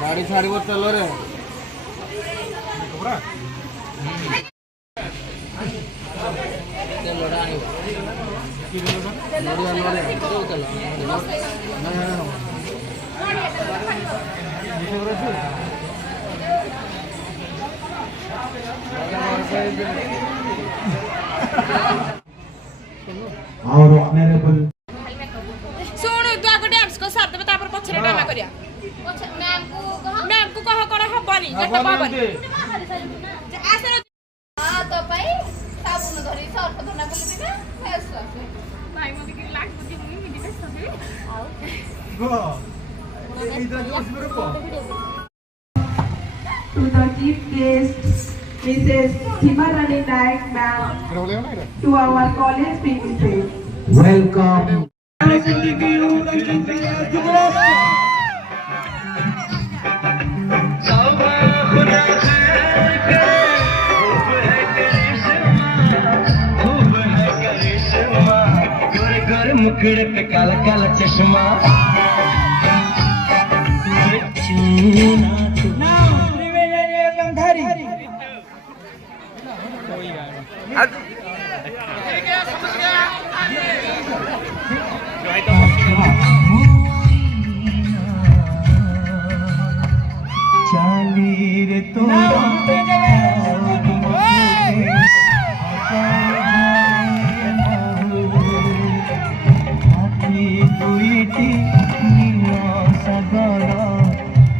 गाड़ी छाड़ी वो चलो रे और ऑनरेबल सुन तू आगे डांस को साथ बता पर पछरे डाला करिया मैम को कह कर हबनी जट बाबन ऐसे हां तो भाई साबुन धरी सर्फ धना बोली ना फेस भाई मो के लाग बुझी मुनी मिडी पे सबे गो इधर जोश मेरे को to the chief guest, Mrs. Simarani Naik ma'am, to our college premises. Welcome मुखड़े पे काला काला चश्मा चाली रे तो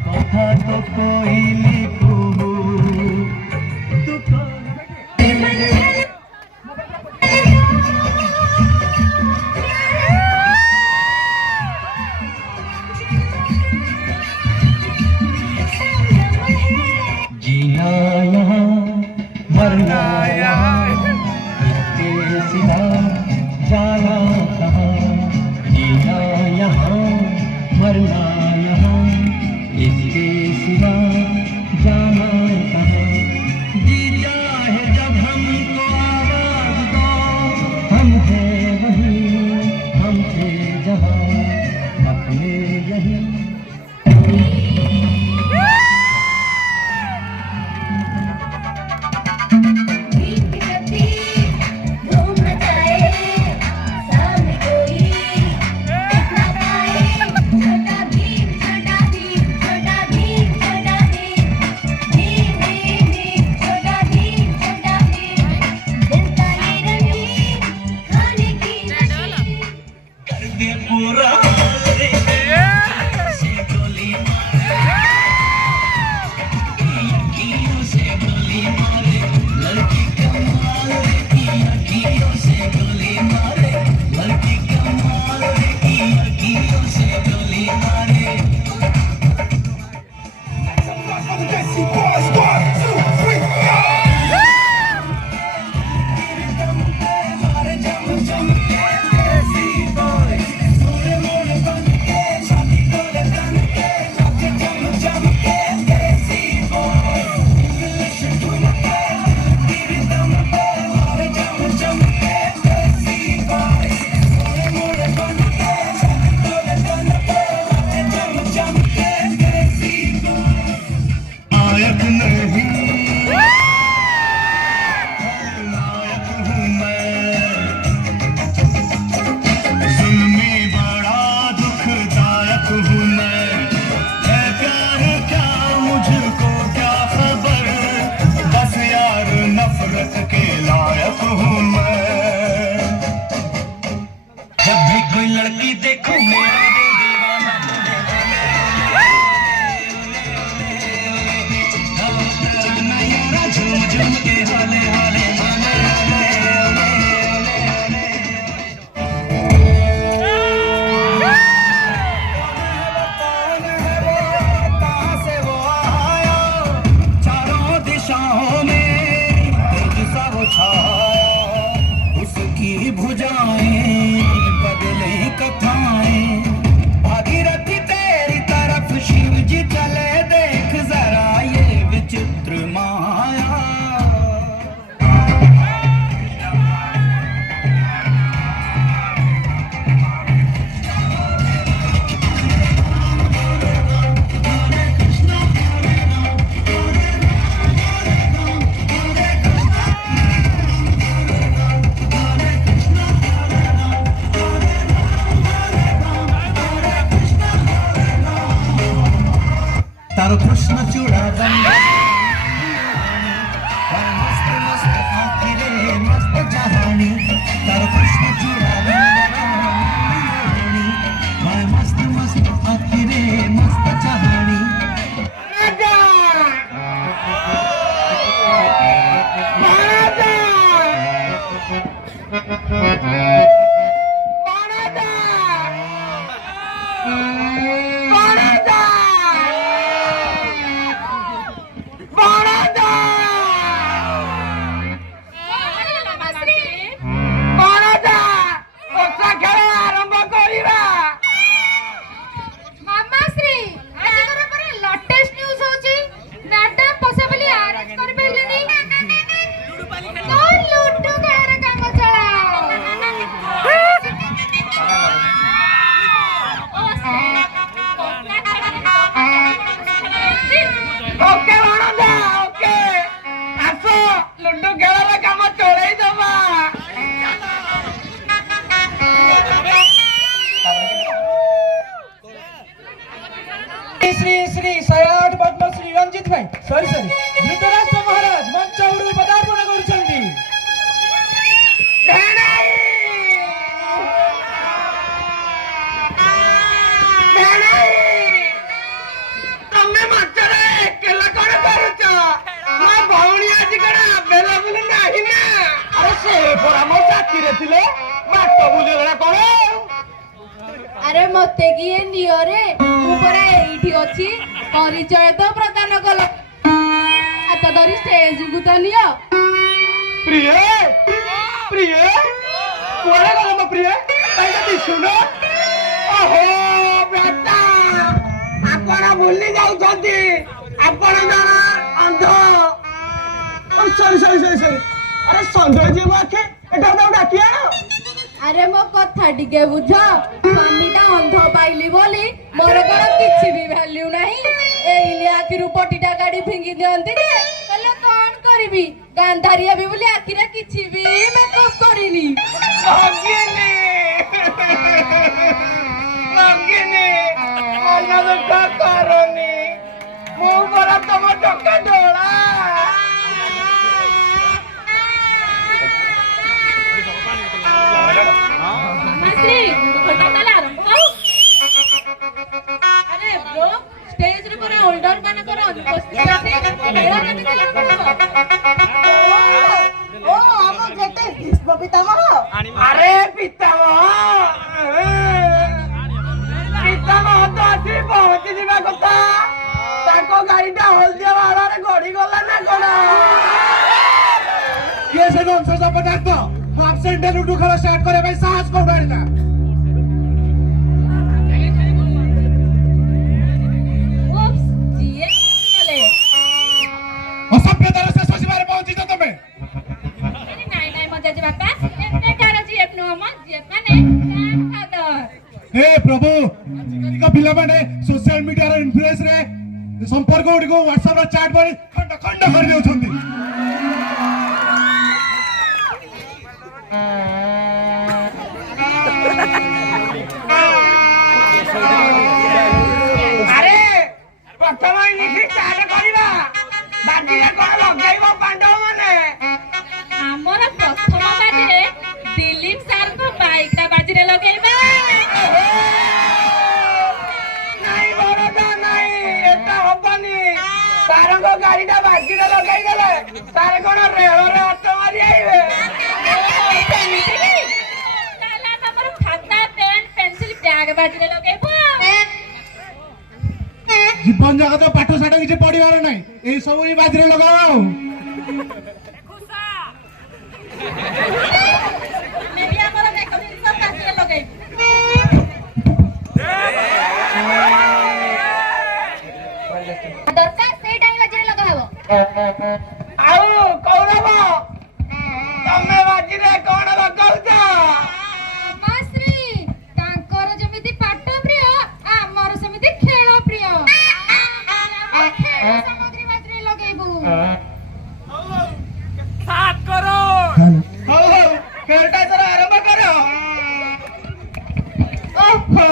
কথা তো কইলি প্রভু जीना यहाँ मरना यहाँ इसके सिवा जाना कहाँ जीना यहाँ मरना यहाँ इसके सिवा जाना कहाँ जीता है जब हमको आवाज दो हम हैं वहीं हमसे जहाँ अपने यहीं कोई लड़की देखो मेरा दिल दीवाना जाना यारा झूम झूम के हाले हाले हाले उसकी भुजाएं बदले कथाएं भागीरथी तेरी तरफ शिव जी चले देख जरा ये विचित्र माया तारो कृष्ण चूड़ा मस्त मस्त आँखें रे मस्त जहानी तारो कृष्ण चूड़ा मस्त मस्त आँखें रे मस्त जहानी श्री श्री 108 पद्मश्री रंजित भाई सॉरी धृतराष्ट्र महाराज मंच उपरू पदार्पण करुछंती तमे मंचरे केला कोन करूछ मा भौणी आज कड़ा अवेलेबल नाही ना अरे से परामो साथी रे थिले बाट बुलेला कोन अरे मते किए नियो रे ऊपरा एठी अछि परिचय तो प्रदान कल आत धरी स्टेज को तो नियो प्रिय प्रिय कोरे गलो म प्रिय ताइका दिसुनो ओहो बेटा आपण भूली जाउ जदी आपण जरा अंध सॉरी अरे संजय जी वाके एटा डाकिया अरे मो कथा टिके बुझ स्वामीटा अंध पाइली बोली मोर कोन किछि भी वैल्यू नाही एइले आखिरु पटीटा गाड़ी फिंगी दियंती जे कहले कोन करबी गांधारिया भी बोली आखिरे किछि भी मेकअप करिनी लगिनी अन्ना का करनी मो बरा तम टका डोला मास्त्री घटा ताला आरंभ करू अरे ब्रो स्टेज रे पर होल्डर माने कर अनुपस्थित আছে मेरा केते ओ हम केते भीष्म पितामह अरे पितामह तो आसी पहुंची जीवा कथा ताको गाड़ीटा हल्दिया वाड़ारे गड़ी गला ना कोना ये से नॉनसेंस पदार्थ एब्सेंट लूडो खेल स्टार्ट करे भाई साहस को उड़ाड़ना ओप्स जीए चले असभ्यता से ससीबारे पहुंची तो तुम्हें अरे नाही मजा जी बापा एते कार जीएफ नो हम जीएफ माने फादर हे प्रभु का पिला माने सोशल मीडिया रे इन्फ्लुएंस रे संपर्क गुडी को व्हाट्सएप रे चैट बड़ी खंड खंड कर देउछंती अरे प्रथम इनिसी स्टार्ट करिबा बाकी रे कोन लगाइबो पांडव माने हमर प्रथम बाजी रे दिलीप सर को बाइक ता बाजी रे लगेबा ତାର କଣ ରେଳରେ ହାତ ମାରି ଆଇବେ ତାହେଲେ ଆମର ଖାତା ପେନ୍ ପେନ୍ସିଲ ବ୍ୟାଗ ବାଜିରେ ଲଗେଇବୁ ଜୀବନ ଯାକ ତ ପାଠ ସାଠ କିଛି ପଢିବାର ନାହିଁ ଏଇ ସବୁ ହିଁ ବାଜିରେ ଲଗାଅ ଆଉ ଆମେ ବି ଆମର ବେକ ଜିନିଷ ବାଜିରେ ଲଗେଇବୁ ଦରକାର ସେଇଟା ହିଁ ବାଜିରେ ଲଗା ହବ। ଆଉ କୌରବ ତମେ ବାଜିରେ କଣ ଲଗାଉଛ ମାଶ୍ରୀ ତାଙ୍କର ଯେମିତି ପାଠ ପ୍ରିୟ ଆମର ସେମିତି ଖେଳ ପ୍ରିୟ ଖେଳ ସାମଗ୍ରୀ ବାଜିରେ ଲଗେଇବୁ। ହଉ ହଉ ଖେଳଟା ତୋର ଆରମ୍ଭ କର ଓହୋ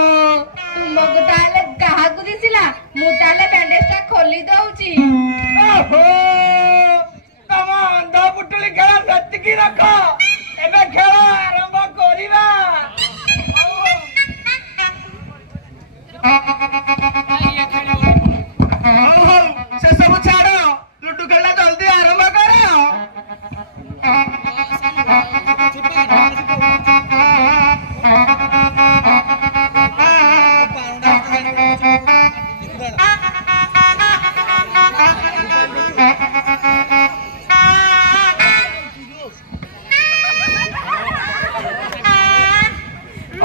ତୁମକୁ ତାହେଲେ କାହାକୁ ଦିଶିଲା ମୁଁ ତାହେଲେ ବ୍ୟାଣ୍ଡେଜ ଟା ଖୋଲି ଦଉଛି। ଓହୋ ତମ ଅନ୍ଧ ପୁଟୁଳି ଖେଳ ସେତିକି ରଖ ଏବେ ଖେଳ ଆରମ୍ଭ କରିବା ହଉ ହଉ ସେସବୁ ଛାଡ ଲୁଡୁ ଖେଳ ଜଲ୍ଦି ଆରମ୍ଭ କର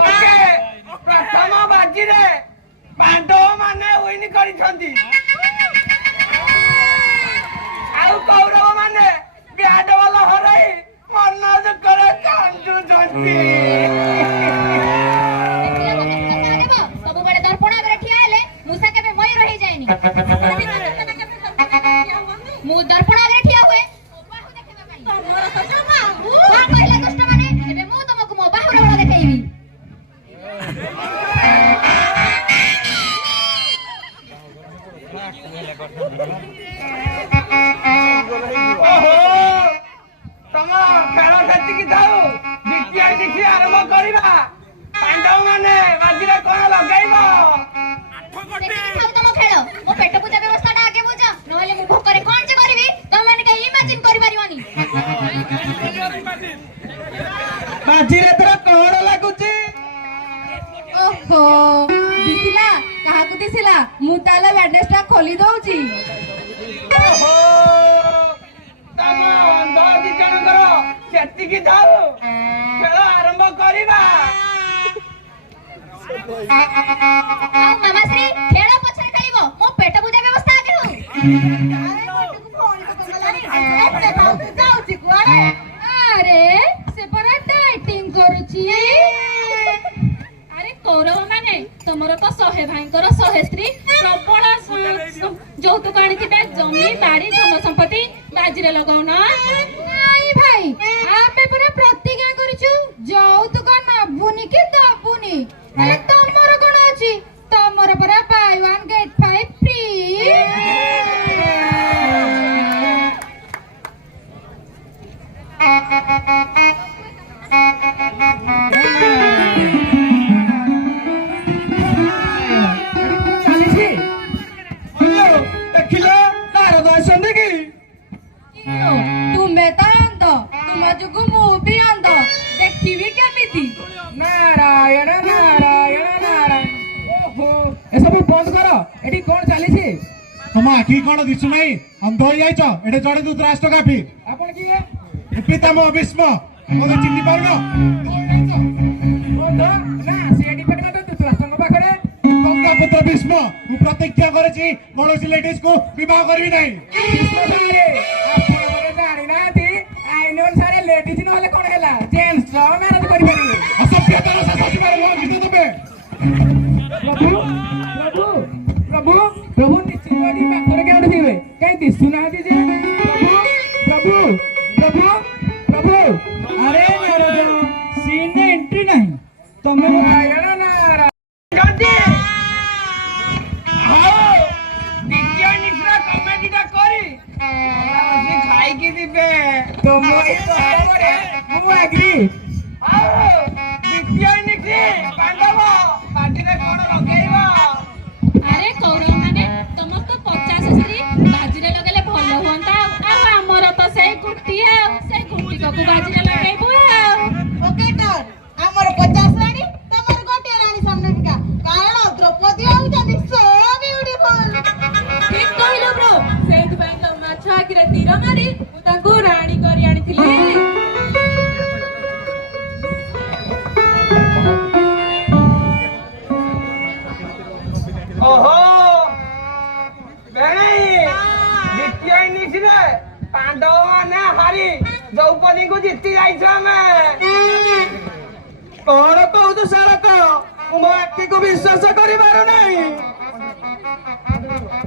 ଓକେ ପ୍ରଥମ ବାଜିରେ ପାଣ୍ଡବ ମାନେ ୱିନ୍ କରିଛନ୍ତି ଆଉ କୌରବ ମାନେ ବ୍ୟାଟ ବଲ ହରାଇ ମନ ଦୁଃଖରେ କାନ୍ଦୁଛନ୍ତି ସବୁବେଳେ ଦର୍ପଣ ଆଗରେ ଠିଆ ହେଲେ ମୂଷା କେବେ ମୟୂର ହେଇଯାଏନି। ମୁଁ ଦର୍ପଣ ଆଗରେ ଠିଆ ହୁଏ କଣ କହିଲା ଦୁଷ୍ଟ ମାନେ ଏବେ ମୁଁ ତମକୁ ମୋ ବାହୁର ବଳ ଦେଖେଇବି। ଓହୋ ତମ ଖେଳ ସେତିକି ଥାଉ ଦ୍ୱିତୀୟ କିଛି ଆରମ୍ଭ କରିବା ପାଣ୍ଡବ ମାନେ ବାଜିରେ କଣ ଲଗେଇବ ସେତିକି ଥାଉ ତମ ଖେଳ ମୋ ପେଟ ପୂଜା ବ୍ୟବସ୍ଥା ଟା ଆଗେ ବୁଝ ନହେଲେ ମୁଁ ଭୋକରେ କଣ ଯେ କରିବି ତମେ ମାନେ କେହି ଇମାଜିନ କରିପାରିବନି। ବାଜିରେ ତୋର କଣ ଲାଗୁଛି ଓହୋ ଦିଶିଲା କାହାକୁ ଦିଶିଲା ମୁଁ ତାହେଲେ ବ୍ୟାଣ୍ଡେଜ ଟା ଖୋଲି ଦଉଛି। ଓହୋ ତମ ଅନ୍ଧ ଦି ଜଣଙ୍କର ସେତିକି ଥାଉ ଖେଳ ଆରମ୍ଭ କରିବା ଆଉ ମାମାଶ୍ରୀ ଖେଳ ପଛରେ ଖେଳିବ ମୋ ପେଟ ପୂଜା ବ୍ୟବସ୍ଥା ଆଗେ ହଉ। ଆରେ ସେ ପରା ଡାଇଟିଂ କରୁଛି। ଆରେ କୌରବ ମାନେ ତମର ତ 100 ଭାଇଙ୍କର 100 ସ୍ତ୍ରୀ ପ୍ରବଳ ଯୌତୁକ ଆଣିଥିବେ ଜମି ବାଡି ଧନ ସମ୍ପତ୍ତି ବାଜିରେ ଲଗାଉନ ନାଇଁ ଭାଇ ଆମେ ପୁରା ପ୍ରତିଜ୍ଞା କରିଛୁ ଯୌତୁକ ନବୁନି କି ଦବୁନି ହେଲେ ତମର କଣ ଅଛି ତମର ପରା ବାଇ 1 ଗେଟ୍ 5 ଫ୍ରି। ଚାଲିଛି ଦେଖିଲ ନାରଦ ଆସନ୍ତି କି ତୁମେ ତ ଅନ୍ଧ ତୁମ ଯୋଗୁ ମୁଁ ବି ଅନ୍ଧ ଦେଖିବି କେମିତି। ନାରାୟଣ ନାରାୟଣ ନାରାୟଣ ଓହୋ ଏସବୁ ବନ୍ଦ କର ଏଠି କଣ ଚାଲିଛି ତମ ଆଖି କଣ ଦିଶୁ ନାହିଁ ଅନ୍ଧ ହେଇଯାଇଛ ଏଠି ଜଣେ ଧୃତରାଷ୍ଟ୍ର କାଫି ଆପଣ କିଏ ପିତାମହ ଭୀଷ୍ମ ମତେ ଚିହ୍ନି ପାରୁନ ବନ୍ଧୁ ନା ସେ ଡିପେଣ୍ଡ କରେ ଧୃତରାଷ୍ଟ୍ରଙ୍କ ପାଖରେ ଗଙ୍ଗା ପୁତ୍ର ଭୀଷ୍ମ ମୁଁ ପ୍ରତିଜ୍ଞା କରିଛି କୌଣସି ଲେଡିଜ କୁ ବିବାହ କରିବି ନାହିଁ ଆପଣ ମାନେ ଜାଣିନାହାନ୍ତି ଆଇନ ଅନୁସାରେ ଲେଡିଜ ନହେଲେ କଣ ହେଲା ଜେଣ୍ଟସ ମ୍ୟାରେଜ କରିପାରିବେ ଅସଭ୍ୟତାର ଶେଷ ସୀମାରେ ଲଙ୍ଘିତ ଦେବେ ପ୍ରଭୁ ପ୍ରଭୁ ପ୍ରଭୁ ପ୍ରଭୁ ନିଶ୍ଚିତ ଏଠି ପାଖରେ କେଉଁଠି ଥିବେ କାହିଁ ଦିଶୁନାହାନ୍ତି ଯେ ପ୍ରଭୁ ପ୍ରଭୁ ପ୍ରଭୁ ପ୍ରଭୁ ଆରେ ନାରଦ ସିନ୍ ଏଣ୍ଟ୍ରି ନାହିଁ ତମେ ନାରାୟଣ ନାରାୟଣ ଯଦି ହଉ ଦ୍ୱିତୀୟ ନିଶ୍ରା କମେଡିଟା କରି ବସି ଖାଇକି ଯିବେ ତମ ଏଇ କଥାରେ ମୁଁ ଆଗ୍ରି ଆଉ ଦ୍ୱିତୀୟ ନିଶ୍ରି ପାଣ୍ଡବ ପାଟିରେ ମୋ ଆଖିକୁ ବିଶ୍ୱାସ କରିପାରୁନାହିଁ।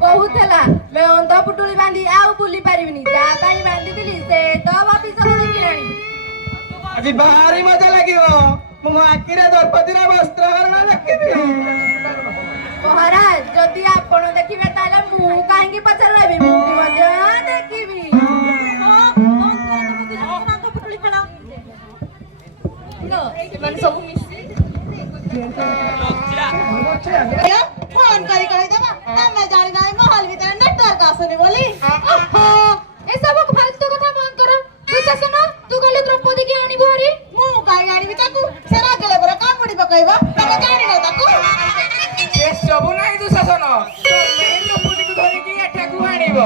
ବହୁତ ହେଲା ମୁଁ ଅନ୍ଧ ପୁଟୁଳି ବାନ୍ଧି ଆଉ ବୁଲି ପାରିବିନି। ଯାହା ପାଇଁ ବାନ୍ଧିଥିଲି ସେ ତ ଭବିଷ୍ୟତ ଦେଖିଲାଣି। ଆଜି ଭାରି ମଜା ଲାଗିବ। ମୁଁ ମୋ ଆଖିରେ ଦ୍ରୌପଦୀର ବସ୍ତ୍ରହରଣ ଦେଖିବି। ମହାରାଜ ଯଦି ଆପଣ ଦେଖିବେ ତାହେଲେ ମୁଁ କାହିଁକି ପଛରେ ରହିବି? ମୁଁ ବି ମଧ୍ୟ ଦେଖିବି। ସେମାନେ ସବୁ ଫୋନ କରି କହିଦେବା ତମେ ଜାଣିବା ମହଲ ଭିତରେ ନେଟୱାର୍କ ଆସୁନି ବୋଲି। ଏସବୁ ଫାଲତୁ କଥା ବନ୍ଦ କର। ଦୁଶାସନ ତୁ ଗଲୁ ଦ୍ରୌପଦୀ କି ଆଣିବୁ ହରି। ମୁଁ କାହିଁ ଆଣିବି ତାକୁ? ସେ ରାଗିଲେ ପରା କାମୁଡି ପକେଇବ। ତମେ ଜାଣିନ ତାକୁ? ଏସବୁ ନାହିଁ ଦୁଶାସନ, ତମେ ଦ୍ରୌପଦୀକୁ ଧରିକି ଏଠାକୁ ଆଣିବ।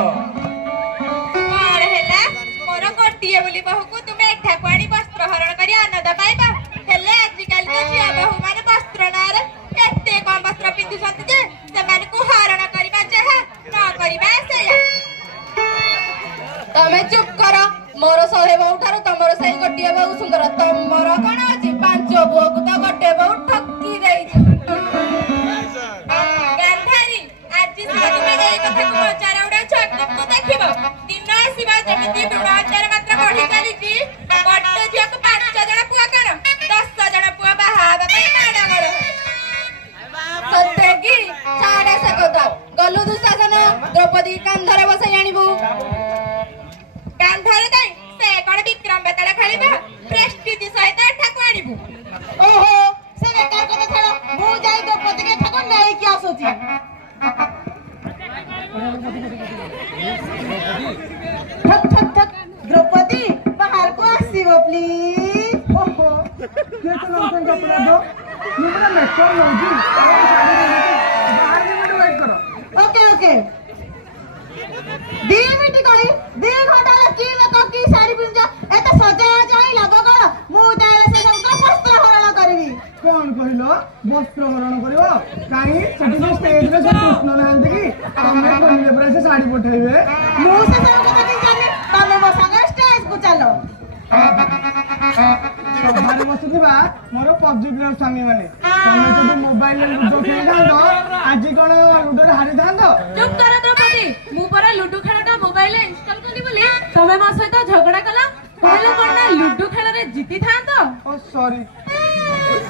କଣ ହେଲା? ମୋର ଗୋଟିଏ ବୋଲି ବୋହୂକୁ ତୁମେ ଏଠାକୁ ଆଣି ବସ୍ତ୍ର ହରଣ କରି ଆନନ୍ଦ ପାଇବ। ହେଲେ ଆଜିକାଲି ତ ଝିଅ ବୋହୂ ମାନେ ବସ୍ତ୍ର ନାଁରେ ଏତେ କମ ବସ୍ତ୍ର ପିନ୍ଧୁଛନ୍ତି ଯେ ସେମାନଙ୍କୁ ହରଣ କରିବା ଯାହା ନ କରିବା ସେଇଆ। ତମେ ଚୁପ କର। ମୋର 100 ବୋହୂ ଠାରୁ ତମର ସେଇ ଗୋଟିଏ ବୋହୂ ସୁନ୍ଦର। ତମର କଣ ଅଛି? 5 ବୋହୂକୁ ତ ଗୋଟେ ବୋହୂ ଠକି ଦେଇଛ। ଗାନ୍ଧାରୀ, ଆଜି ସିନା ତୁମେ ଏଇ କଥାକୁ ପ୍ରଚାର ଉଡ଼ାଉଛ, କିନ୍ତୁ ଦେଖିବ ଦିନ ଆସିବ ଯେମିତି ଭ୍ରୂଣାଚାର ମାତ୍ରା ବଢି ଚାଲିଛି। ଗୋଟେ ଝିଅକୁ 5 ଜଣ ପୁଅ କଣ 10 ଜଣ ପୁଅ ବାହା ହେବା ପାଇଁ ମାଡ଼ଗୋଳ। ସତେ କି? ଛାଡେ ସେ କଥା। ଗଲୁ ଦୁଶାସନ ଦ୍ରୌପଦୀ କାନ୍ଧରେ ବସାଇ ଆଣିବୁ। ଗାନ୍ଧାରୀ କାଇଁ? ସେ କଣ ବିକ୍ରମ ବେତାଳ ଖେଳିବ? ପ୍ରେଷ୍ଟିଜ ସହିତ ଏଠାକୁ ଆଣିବୁ। ଓହୋ ସେ ବେକାର କଥା ଛାଡ। ମୁଁ ଯାଇ ଦ୍ରୌପଦୀକୁ ଏଠାକୁ ନେଇକି ଆସୁଛି। ଠକ୍ ଠକ୍ ଠକ୍। ଦ୍ରୌପଦୀ ବାହାରକୁ ଆସିବ ପ୍ଲିଜ। ଓହୋ ଓକେ ଓକେ 2 ମିନିଟ୍ କହି 2 ଘଣ୍ଟା ହେଲା କି ଲୋକ କି ଶାଢୀ ପିନ୍ଧୁଛ? ଏତେ ସଜା ଚାହିଁ ଲାଗ କଣ? ମୁଁ ତାହେଲେ ସେ ସବୁଙ୍କ ବସ୍ତ୍ର ହରଣ କରିବି। କଣ କହିଲ? ବସ୍ତ୍ର ହରଣ କରିବ? କାହିଁ ସେଠି ଯୋଉ ଷ୍ଟେଜରେ ସେ କୃଷ୍ଣ ନାହାନ୍ତି କି? ତମେ କହିଲେ ପରେ ସେ ଶାଢୀ ପଠେଇବେ। ମୁଁ ସେ ସବୁ କଥା କିଛି ଜାଣିନି। ତମେ ମୋ ସାଙ୍ଗରେ ଷ୍ଟେଜକୁ ଚାଲ। ସଭାରେ ବସିଥିବା ମୋର ପବଜି ପ୍ଲେୟର ସ୍ୱାମୀ ମାନେ, ତମେ ଯଦି ମୋବାଇଲରେ ଲୁଡୋ ଖେଳିଥାନ୍ତ ଆଜି କଣ ଲୁଡୋରେ ହାରିଥାନ୍ତ? ଚୁପ କର ଦ୍ରୌପଦୀ। ମୁଁ ପରା ଲୁଡୁ ଖେଳଟା ମୋବାଇଲରେ ଇନଷ୍ଟଲ କଲି ବୋଲି ତମେ ମୋ ସହିତ ଝଗଡା କଲ। କହିଲ କଣ ନା ଲୁଡୁ ଖେଳରେ ଜିତିଥାନ୍ତ। ଓ ସରି।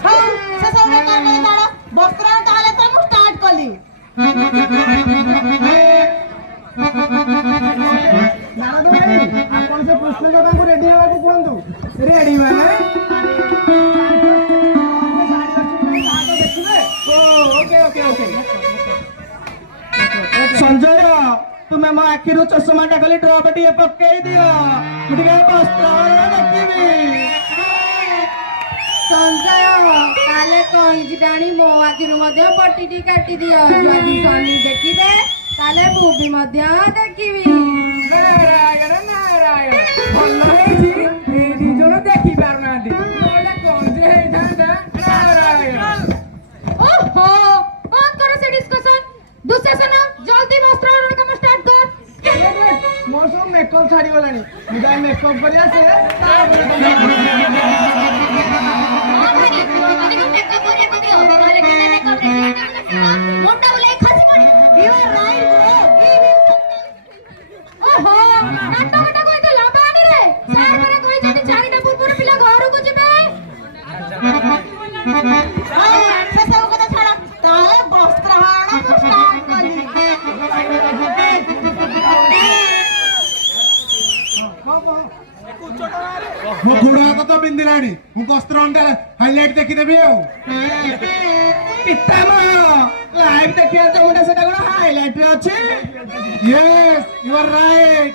ହଉ ସେ ସବୁ ବେକାର କଥା ଛାଡ। ବସ୍ତ୍ର ତାହେଲେ ତ ମୁଁ ଷ୍ଟାର୍ଟ କଲି। ନାରଦ ଭାଇ, ଆପଣ ସେ କୃଷ୍ଣ ବାବାଙ୍କୁ ରେଡି ହେବାକୁ କୁହନ୍ତୁ। ରେଡି ମାନେ ଦେଖିବେ। Okay okay okay. ସଞ୍ଜୟ, ତୁମେ ମୋ ଆଖିରୁ ଚଷମାଟା ଖାଲି ଡ୍ରପ ଟିକେ ପକେଇ ଦିଅ। ମୁଁ ଟିକେ ବସ୍ତ୍ର ଦେଖିବି। ସଞ୍ଜୟ ତାହେଲେ କଇଁଚି ଟାଣି ମୋ ଆଖିରୁ ମଧ୍ୟ ପଟିଟି କାଟିଦିଅ। ଯଦି ସ୍ୱାମୀ ଦେଖିବେ ତାହେଲେ ମୁଁ ବି ମଧ୍ୟ ଦେଖିବି। ନାରାୟଣ ନାରାୟଣ, ଭଲ ହେଇଛି ଏଇ ଦି ଜଣ ଦେଖି ପାରୁନାହାନ୍ତି, ନହେଲେ କଣ ଯେ ହେଇଥାନ୍ତା। ନାରାୟଣ। ଓହୋ ବନ୍ଦ କର ସେ ଡିସ୍କସନ। ଦୁଶାସନ ଜଲ୍ଦି ବସ୍ତ୍ର ହରଣ କାମ ଷ୍ଟାର୍ଟ କର। ମୋର ସବୁ ମେକଅପ୍ ଛାଡିଗଲାଣି। ମୁଁ ଯାଇ ମେକଅପ୍ କରି ଆସେ। ଓହୋ ନାଟକଟାକୁ ଏତେ ଲମ୍ବା ଆଣିରେ। ସାର୍ ପରା କହିଛନ୍ତି 4ଟା ପୂର୍ବରୁ ପିଲା ଘରକୁ ଯିବେ। ହଉ ସେ ସବୁ କଥା ଛାଡ। ତାହେଲେ ବସ୍ତ୍ର ହରଣ ମୁଁ ଷ୍ଟାର୍ଟ କଲି। ମୋ ଗୋଡ଼ ହାତ ତ ବିନ୍ଧିଲାଣି। ମୁଁ ବସ୍ତ୍ର ହାଇଲାଇଟ୍ ଦେଖିଦେବି ଆଉ। ପିତାମହ, ଲାଇଭ୍ ଦେଖିବା ଯୋଉଟା ସେଟା କଣ ହାଇଲାଇଟ୍ ରେ ଅଛି? Yes, you are right.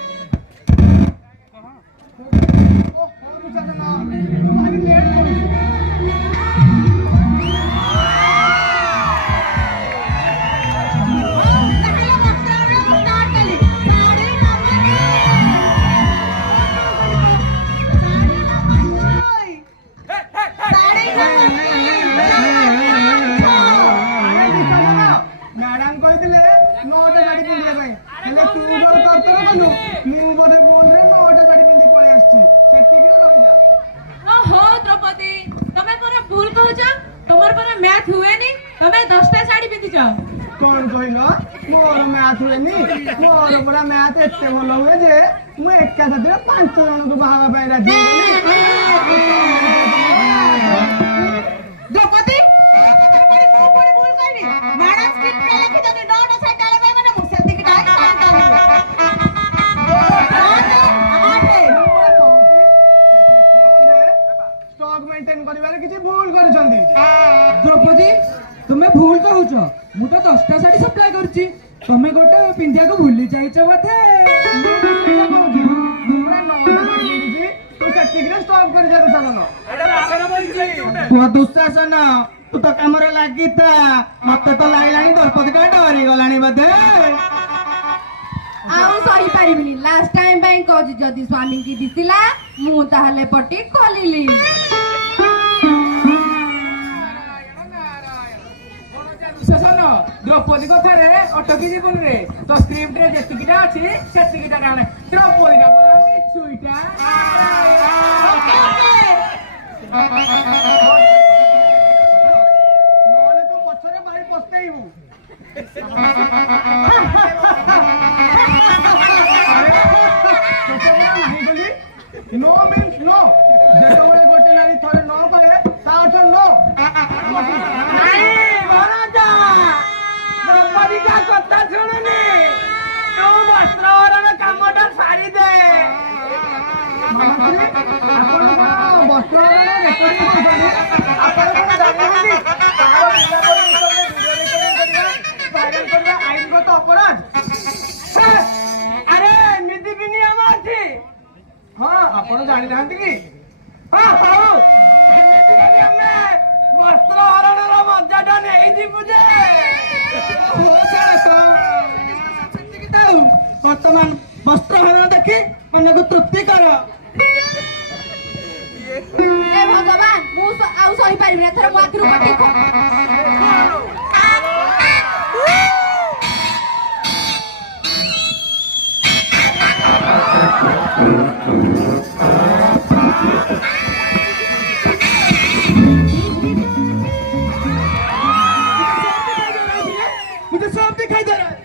Madam କହିଥିଲେ 9ଟା ଶାଢୀ ପିନ୍ଧିବା ପାଇଁ, ହେଲେ ତୁ ଯୋଉ ତରତର କଲୁ ମୁଁ ବୋଧେ ଫୋନରେ 9ଟା ଶାଢୀ ପିନ୍ଧିକି ପଳେଇ ଆସିଛି। ସେତିକିରେ ରହିଯା। ଓହୋ ଦ୍ରୌପଦୀ, ମ୍ୟାଥ ହୁଏନି ତମେ 10ଟା ଶାଢୀ ପିନ୍ଧିଛ କଣ କହିଲ ମୋର ମ୍ୟାଥ ହୁଏନି ମୋର ପୁରା ମ୍ୟାଥ ଏତେ ଭଲ ହୁଏ ଯେ ମୁଁ ଏକା ସାଥିରେ 5 ଜଣଙ୍କୁ ବାହା ହେବା ପାଇଁ ରାଜି ହେଇଗଲି। ଦ୍ରୌପଦୀ ମୁଁ ପୁଣି ଭୁଲ କରିବି ମ୍ୟାଡାମ ସ୍କ୍ରିପ୍ଟରେ ଲେଖିଛନ୍ତି 9ଟା ଶାଢୀ ଟାଳେ ପାଇଁ ମାନେ ମୁଁ ସେତିକି ଟାଇମ୍ ଷ୍ଟକ୍ ମେଣ୍ଟେନ କରିବାରେ କିଛି ଭୁଲ କରିଛନ୍ତି। ଦ୍ରୌପଦୀ ତୁମେ ଭୁଲ କହୁଛ ମୁଁ ତ 10ଟା ଶାଢୀ ସପ୍ଲାଏ କରୁଛି ତମେ ଗୋଟେ ପିନ୍ଧିବାକୁ ଭୁଲି ଯାଇଛ ବୋଧେ। ଦୁଶାସନ ତୁ ତ କାମରେ ଲାଗିଥା ମତେ ତ ଲାଗିଲାଣି ଦ୍ରୌପଦୀଟା ଡରିଗଲାଣି ବୋଧେ। ଆଉ ସହିପାରିବିନି ଲାଷ୍ଟ ଟାଇମ ପାଇଁ କହୁଛି ଯଦି ସ୍ୱାମୀଙ୍କି ଦିଶିଲା ମୁଁ ତାହେଲେ ପଟି ଖୋଲିଲି। ଦୁଶାସନ ଦ୍ରୌପଦୀ କଥାରେ ଅଟକି ଯିବୁନି ରେ ତ ସ୍କ୍ରିପ୍ଟରେ ଯେତିକିଟା ଅଛି ସେତିକିଟା ଆଣେ ଦ୍ରୌପଦୀଟା ପୁରା ମିଛୁଇଟା। ନହେଲେ ତୁ ପଛରେ ଭାରି ପସ୍ତେଇବୁ। नो मीन्स नो ଯେତେବେଳେ ଗୋଟେ ନାରୀ ଥରେ ନ କରେ ତା ଅର୍ଥ नो। ଦ୍ରୌପଦୀଟା କଥା ଶୁଣୁନି ତୁ ବସ୍ତ୍ରହରଣ କାମଟା ସାରି ଦେ। ବସ୍ତ୍ରହରଣ ରେକର୍ଡିଂ କରୁଛନ୍ତି ଆପଣ କଣ ଜାଣିନାହାନ୍ତି ଭାଇରାଲ କରିବା ଆଇନଗତ ଅପରାଧ। ଆରେ ଏମିତି ବି ନିୟମ ଅଛି। ହଁ ଆପଣ ଜାଣିନାହାନ୍ତି କି? ହଁ ହଉ ଏମିତି ଯଦି ଆମେ ବସ୍ତ୍ର ହରଣର ମଜାଟା ନେଇଯିବୁ ଯେ ସେତିକି ଥାଉ ବର୍ତ୍ତମାନ ବସ୍ତ୍ର ହରଣ ଦେଖି ମନକୁ ତୃପ୍ତି କର। ଏ ଭଗବାନ ମୁଁ ଆଉ ସହିପାରିବିନି ଏଥର ମୋ ଆଖିରୁ ପଟି मुझे सब दिखाई दे रहा है।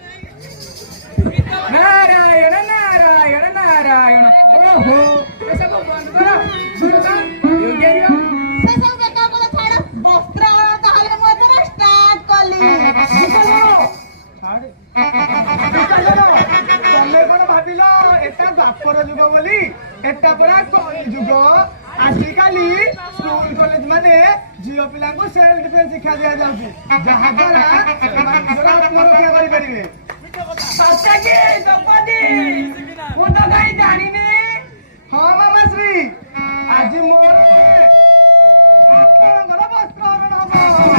नारायण नारायण नारायण ओहो एसबू बंद करो ସେ ସବୁ ବେକାର କଥା ଛାଡ ବସ୍ତ୍ର ତାହେଲେ ମୁଁ ଏଥର ଷ୍ଟାର୍ଟ କଲି। ତମେ କଣ ଭାବିଲ ଏଟା ଦ୍ୱାପର ଯୁଗ ବୋଲି? ଏଟା ପରା କଳି ଯୁଗ। ଆଜିକାଲି ସ୍କୁଲ କଲେଜ ମାନେ ଝିଅ ପିଲାଙ୍କୁ ସେଲ୍ଫ ଡିଫେନ୍ସ ଶିକ୍ଷା ଦିଆଯାଉଛି ଯାହା ଦ୍ୱାରା ସେମାନେ ନିଜର ଆତ୍ମରକ୍ଷା କରିପାରିବେ। ସତେକି ଦ୍ରୌପଦୀ ମୁଁ ତ କାହିଁ ଜାଣିନି। ହଁ ମାମାଶ୍ରୀ ଆଜି ମୋର ଆପଣଙ୍କର ବସ୍ତ୍ର ହରଣ ହବ।